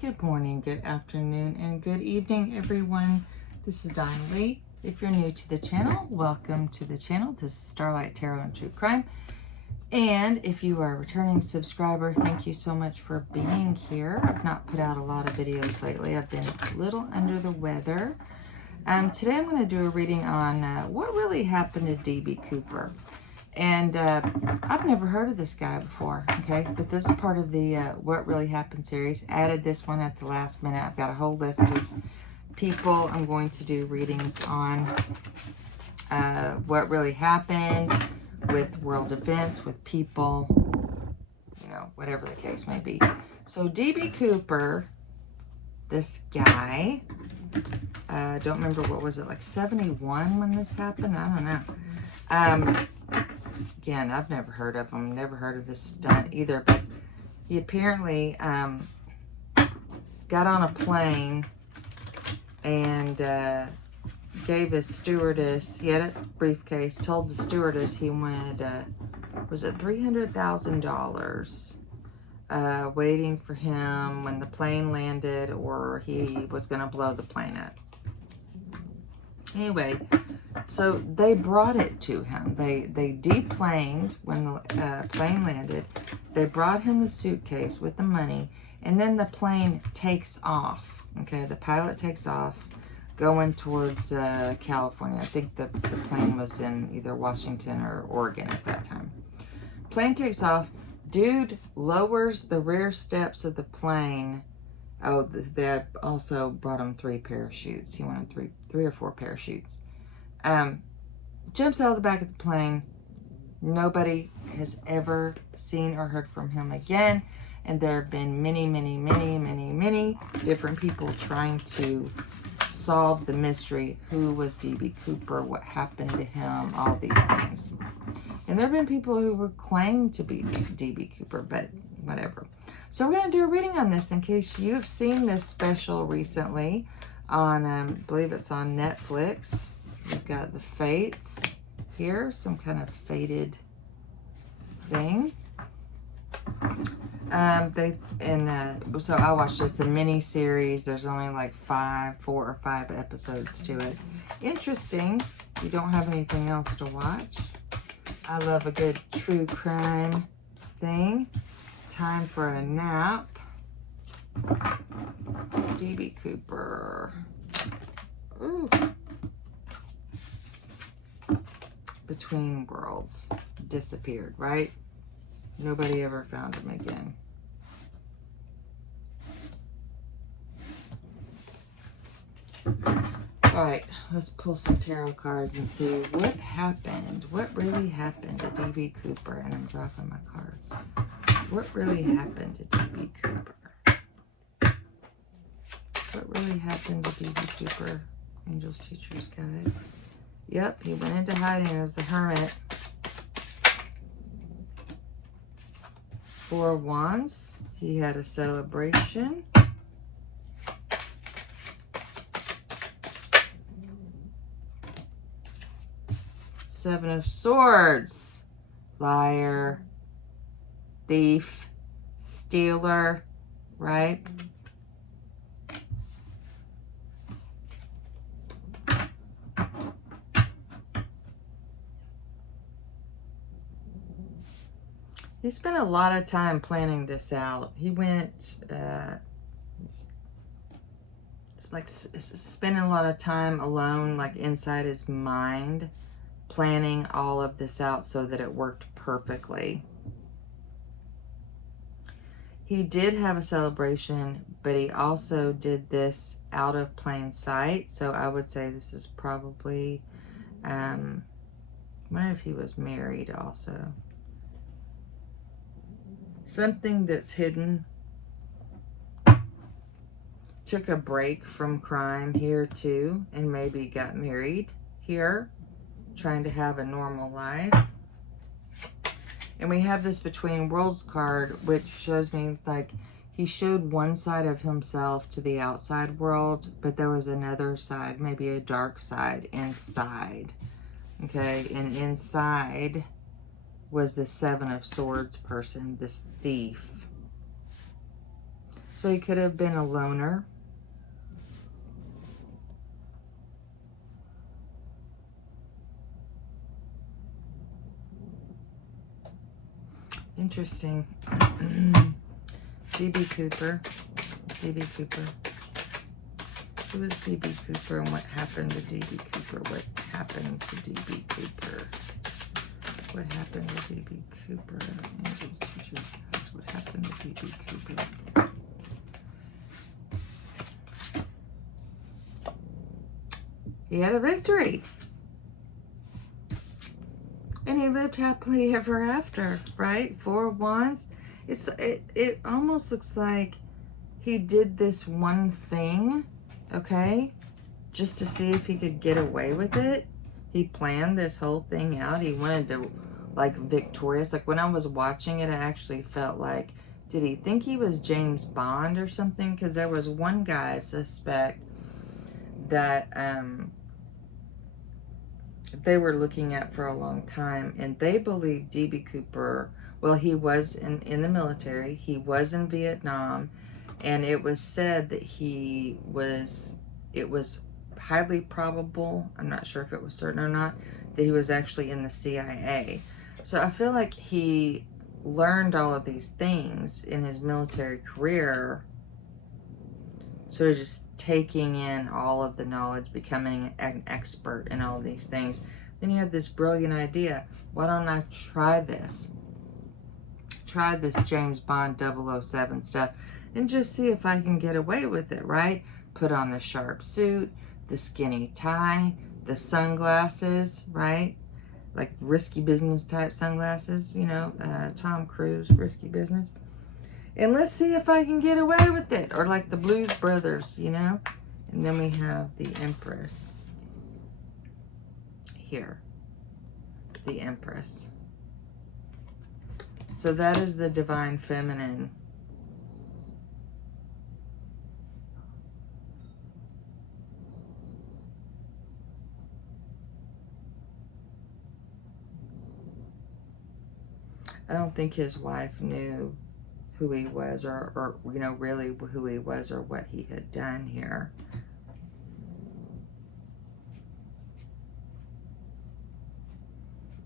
Good morning, good afternoon, and good evening, everyone. This is Donna Lee. If you're new to the channel, welcome to the channel. This is Starlight Tarot and True Crime. And if you are a returning subscriber, thank you so much for being here. I've not put out a lot of videos lately. I've been a little under the weather. Today I'm going to do a reading on what really happened to D.B. Cooper. And I've never heard of this guy before, okay? But this is part of the What Really Happened series. Added this one at the last minute. I've got a whole list of people I'm going to do readings on what really happened with world events, with people, you know, whatever the case may be. So D.B. Cooper, this guy, don't remember, what was it, like 71 when this happened? I don't know. Again, I've never heard of him, never heard of this stunt either, but he apparently got on a plane and gave his stewardess, he had a briefcase, told the stewardess he wanted, was it $300,000 waiting for him when the plane landed, or he was going to blow the plane up. Anyway, so they brought it to him. They deplaned when the plane landed. They brought him the suitcase with the money, and then the plane takes off. Okay, the pilot takes off going towards California. I think the plane was in either Washington or Oregon at that time. Plane takes off. Dude lowers the rear steps of the plane. Oh, that also brought him 3 parachutes. He wanted three or 4 parachutes. Jumps out of the back of the plane. Nobody has ever seen or heard from him again. And there have been many different people trying to solve the mystery. Who was D.B. Cooper? What happened to him? All these things. And there have been people who were claimed to be D.B. Cooper, but whatever. So we're going to do a reading on this in case you've seen this special recently on, I believe it's on Netflix. We've got the Fates here, some kind of fated thing. So I watched this, a mini series. There's only like 4 or 5 episodes to it. Interesting. You don't have anything else to watch. I love a good true crime thing. Time for a nap. D.B. Cooper. Ooh. Between worlds. Disappeared, right? Nobody ever found him again. All right, let's pull some tarot cards and see what happened. What really happened to D.B. Cooper? And I'm dropping my cards. What really happened to D.B. Cooper? What really happened to D.B. Cooper? Angels, teachers, guides. Yep, he went into hiding as the hermit. 4 Wands. He had a celebration. Seven of Swords. Liar. Thief. Stealer. Right? He spent a lot of time planning this out. He went, it's like spending a lot of time alone, like inside his mind, planning all of this out so that it worked perfectly. He did have a celebration, but he also did this out of plain sight. So I would say this is probably, I wonder if he was married also. Something that's hidden. Took a break from crime here too, and maybe got married here, trying to have a normal life. And we have this Between Worlds card, which shows me like he showed one side of himself to the outside world, but there was another side, maybe a dark side inside. Okay, and inside was the 7 of Swords person, this thief. So he could have been a loner. Interesting. D.B. Cooper. D.B. Cooper. Who is D.B. Cooper and what happened to D.B. Cooper? What happened to D.B. Cooper? What happened to D.B. Cooper? Angels, teachers, that's what happened to D.B. Cooper. He had a victory. And he lived happily ever after, right? 4 of Wands. It almost looks like he did this one thing, okay, just to see if he could get away with it. He planned this whole thing out. He wanted to, like, victorious. Like, when I was watching it, I actually felt like, did he think he was James Bond or something? Because there was one guy, I suspect, that they were looking at for a long time, and they believed D.B. Cooper, well, he was in the military, he was in Vietnam, and it was said that it was highly probable, I'm not sure if it was certain or not, that he was actually in the CIA. So I feel like he learned all of these things in his military career, sort of just taking in all of the knowledge, becoming an expert in all these things. Then he had this brilliant idea. Why don't I try this? Try this James Bond 007 stuff and just see if I can get away with it, right? Put on the sharp suit, the skinny tie, the sunglasses, right? Like risky business type sunglasses, you know, Tom Cruise, risky business. And let's see if I can get away with it. Or like the Blues Brothers, you know. And then we have the Empress. Here. The Empress. So that is the Divine Feminine. I don't think his wife knew who he was or you know, really who he was or what he had done here.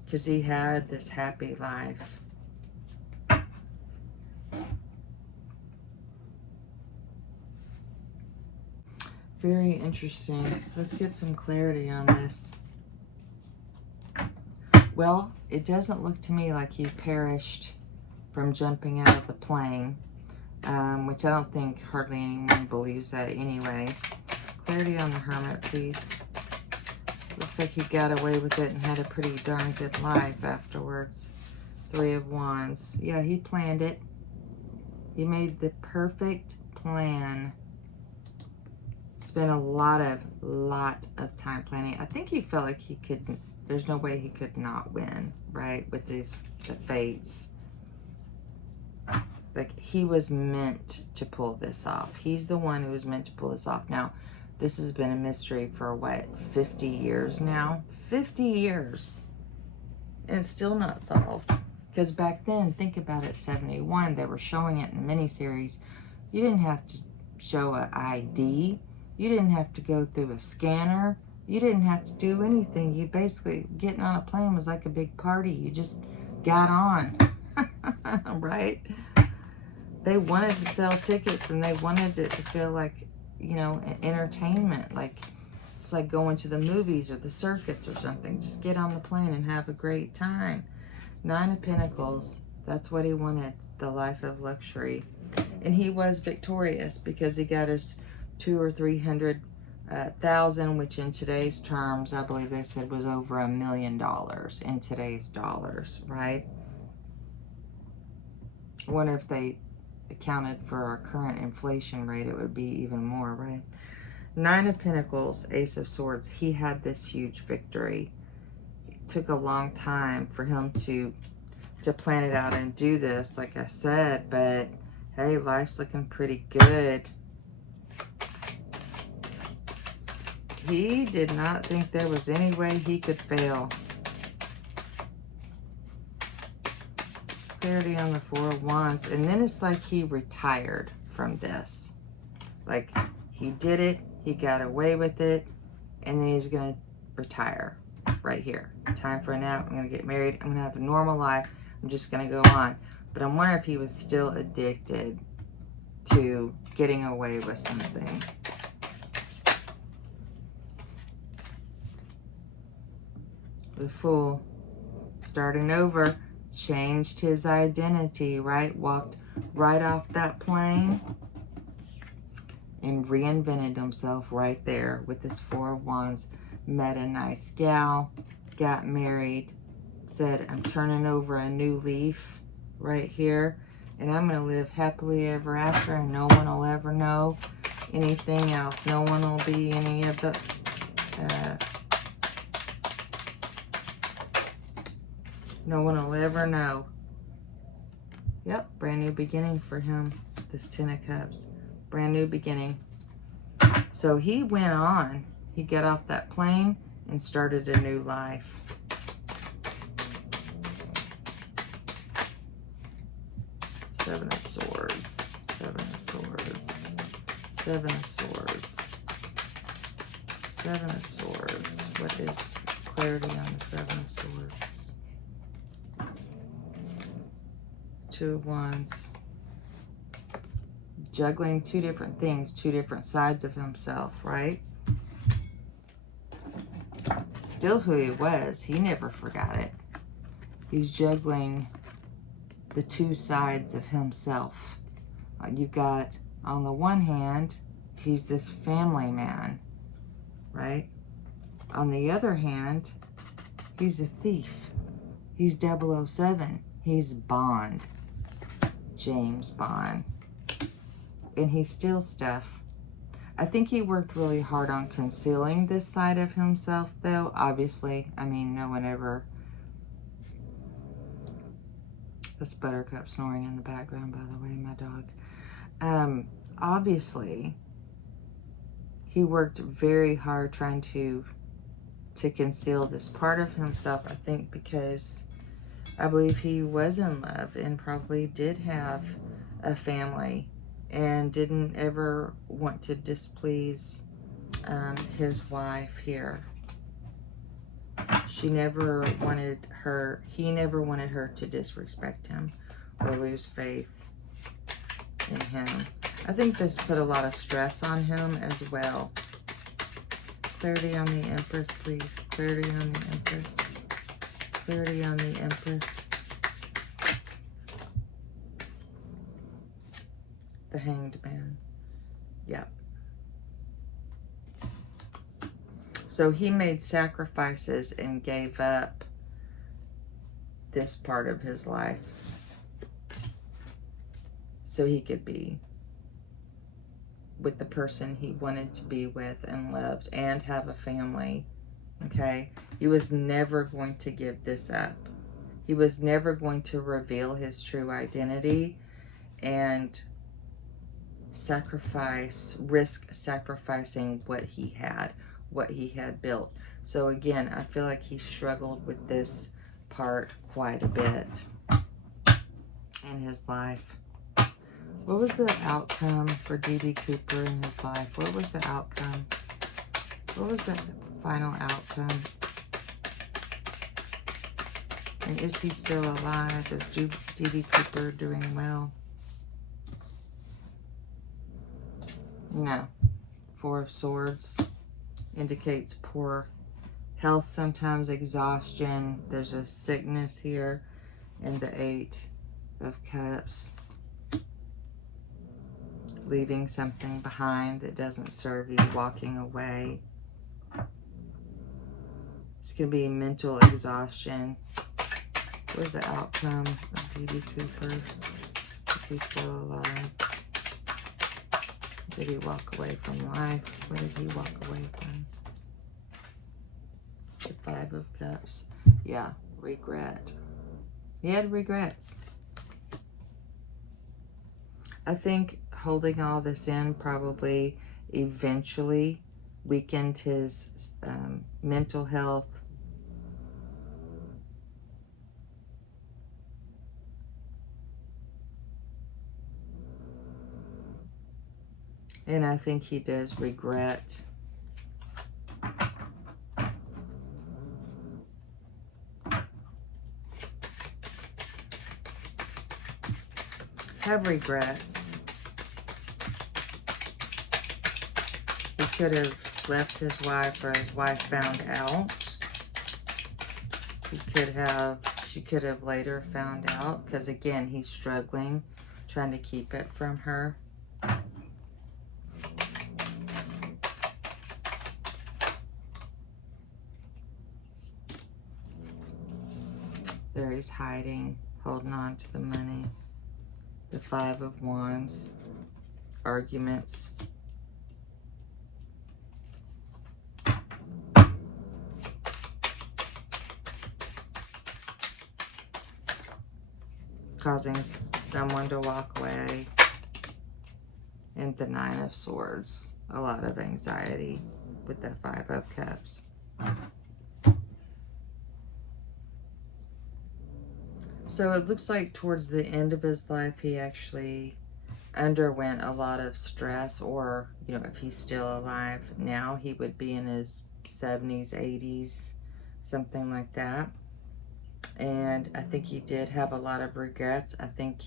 Because he had this happy life. Very interesting. Let's get some clarity on this. Well, it doesn't look to me like he perished from jumping out of the plane, which I don't think hardly anyone believes that anyway. Clarity on the Hermit, please. Looks like he got away with it and had a pretty darn good life afterwards. 3 of Wands. Yeah, he planned it. He made the perfect plan. Spent a lot of time planning. I think he felt like he could, there's no way he could not win, right? With the fates. Like, he was meant to pull this off. He's the one who was meant to pull this off. Now, this has been a mystery for, what, 50 years now? 50 years. And it's still not solved. Because back then, think about it, 71, they were showing it in the miniseries. You didn't have to show an ID. You didn't have to go through a scanner. You didn't have to do anything. You basically, getting on a plane was like a big party. You just got on. Right? They wanted to sell tickets and they wanted it to feel like, you know, entertainment. Like, it's like going to the movies or the circus or something. Just get on the plane and have a great time. 9 of Pentacles. That's what he wanted. The life of luxury. And he was victorious because he got his 200,000 or 300,000, which in today's terms, I believe they said was over $1 million in today's dollars, right? I wonder if they accounted for our current inflation rate, it would be even more, right? 9 of Pentacles, Ace of Swords. He had this huge victory. It took a long time for him to plan it out and do this, like I said, but hey, life's looking pretty good. He did not think there was any way he could fail. Clarity on the 4 of Wands. And then it's like he retired from this. Like, he did it, he got away with it, and then he's gonna retire right here. Time for a nap, I'm gonna get married, I'm gonna have a normal life, I'm just gonna go on. But I'm wondering if he was still addicted to getting away with something. The Fool, starting over, changed his identity, right? Walked right off that plane and reinvented himself right there with his Four of Wands. Met a nice gal, got married, said, I'm turning over a new leaf right here, and I'm going to live happily ever after, and no one will ever know anything else. No one will be any of the... no one will ever know. Yep, brand new beginning for him. This Ten of Cups. Brand new beginning. So he went on. He got off that plane and started a new life. Seven of Swords. Seven of Swords. Seven of Swords. Seven of Swords. What is clarity on the Seven of Swords? Two of Wands. Juggling two different things, two different sides of himself, right? Still who he was. He never forgot it. He's juggling the two sides of himself. You've got, on the one hand, he's this family man, right? On the other hand, he's a thief. He's 007. He's Bond. James Bond. And he steals stuff. I think he worked really hard on concealing this side of himself, though. Obviously, I mean, no one ever... That's Buttercup snoring in the background, by the way, my dog. Obviously, he worked very hard trying to conceal this part of himself, I think, because I believe he was in love and probably did have a family and didn't ever want to displease his wife here. She never wanted her, he never wanted her to disrespect him or lose faith in him. I think this put a lot of stress on him as well. Clarity on the Empress, please. Clarity on the Empress. Clarity on the Empress. The Hanged Man. Yep. So he made sacrifices and gave up this part of his life so he could be with the person he wanted to be with and loved and have a family. Okay? He was never going to give this up. He was never going to reveal his true identity and risk sacrificing what he had built. So again, I feel like he struggled with this part quite a bit in his life. What was the outcome for D.B. Cooper in his life? What was the outcome? What was the final outcome? And is he still alive? Is D.B. Cooper doing well? No. Four of Swords indicates poor health, sometimes exhaustion. There's a sickness here in the Eight of Cups. Leaving something behind that doesn't serve you, walking away. It's going to be mental exhaustion. What is the outcome of D.B. Cooper? Is he still alive? Did he walk away from life? What did he walk away from? The Five of Cups. Yeah, regret. He had regrets. I think holding all this in probably eventually weakened his mental health. And I think he does regret have regrets. He could have left his wife, or his wife found out. She could have later found out, because again, he's struggling, trying to keep it from her. There he's hiding, holding on to the money. The Five of Wands, arguments. Causing someone to walk away. And the Nine of Swords. A lot of anxiety with the Five of Cups. So it looks like towards the end of his life, he actually underwent a lot of stress, or, you know, if he's still alive now, he would be in his 70s, 80s, something like that. And I think he did have a lot of regrets. I think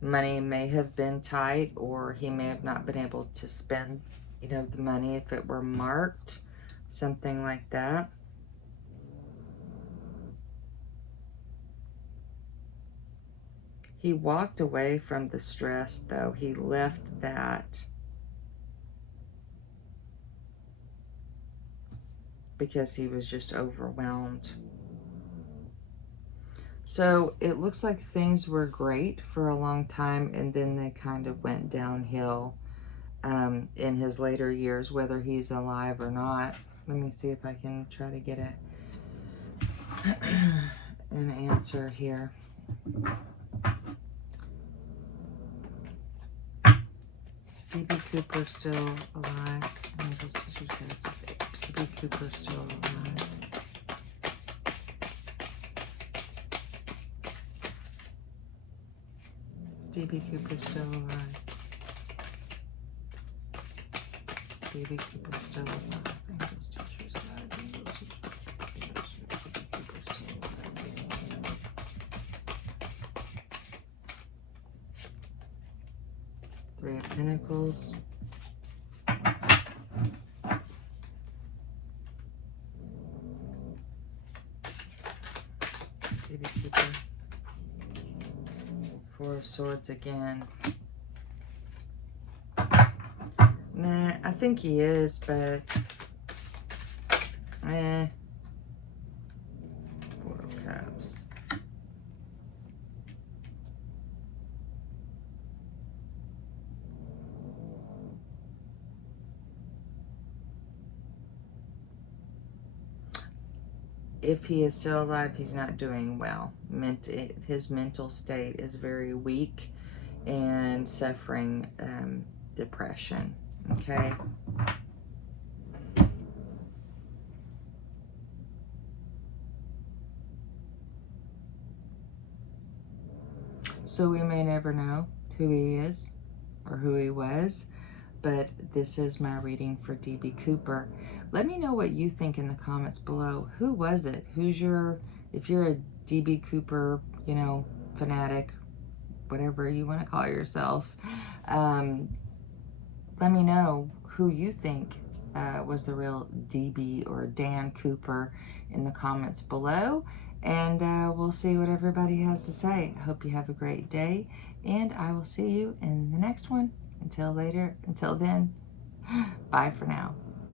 money may have been tight, or he may have not been able to spend, you know, the money if it were marked, something like that. He walked away from the stress, though. He left that because he was just overwhelmed. So it looks like things were great for a long time, and then they kind of went downhill in his later years, whether he's alive or not. Let me see if I can try to get an answer here. Is D.B. Cooper still alive? D.B. Cooper still alive? D.B. Cooper still alive? D.B. Cooper still alive? Angels, teachers, alive. Angels, teachers, D.B. Cooper still alive. Three of Pentacles. D.B. Cooper. Four of Swords again. Nah, I think he is, but Four of Cups. If he is still alive, he's not doing well. His mental state is very weak and suffering depression. Okay. So we may never know who he is or who he was, but this is my reading for D.B. Cooper. Let me know what you think in the comments below. Who was it? If you're a D.B. Cooper, you know, fanatic, whatever you want to call yourself, let me know who you think was the real D.B. or Dan Cooper in the comments below. And we'll see what everybody has to say. I hope you have a great day, and I will see you in the next one. Until then, bye for now.